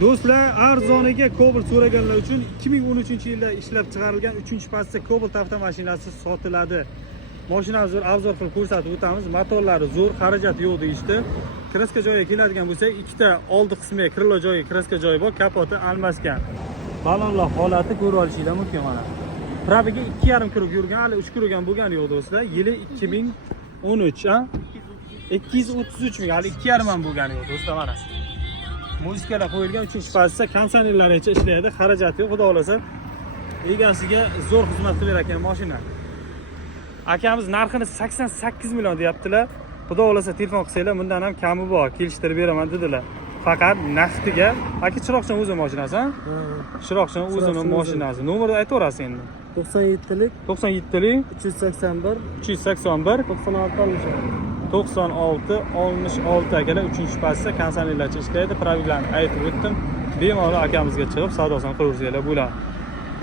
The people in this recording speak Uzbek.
Do'stlar, arzoniga Cobalt so'raganlar uchun 2013-yilda ishlab chiqarilgan 3-pozitsiya Cobalt avtomashinasi sotiladi. Mashinani zo'r obzor qilib ko'rsatib o'tamiz. Motorlari zo'r, xarajat yo'q deyishdi. Kraska joyiga keladigan bo'lsak, ikkita oldi qismiga krilo joyi, kraska joyi bor, kapoti almasgan. Balonlar holati ko'rib olishinglar mumkin mana. Probiga 2,5 km yurgan, hali 3 km bo'lgani yo'q do'stlar. Yili 2013, ha? 233 ming, hali 2,5 ham bo'lgani yo'q do'stlar mana. Muzikalar qo'yilgan 3-pozitsiya, konditsionerlargacha ishlaydi, xarajati yo'q, xudo xolasa egasiga zo'r xizmat qilar ekan mashina. Akamiz narxini 88 million deyaptilar. Xudo xolasa telefon qilsanglar, bundan ham kami bor, kelishtirib beraman dedilar. Faqat naqdiga. Aka Chiroqchon o'zi mashinasi, ha? Chiroqchon o'zining mashinasi. Nomerni aytaverasiz endi. 97lik 97lik 381 381 96 96 akalar 3-pozitsiya konditsionerlarcha ishlaydi. Probeglarni aytib o'tdim. Bemalol akamizga chiqib savdosini qilaversanglar bo'ladi.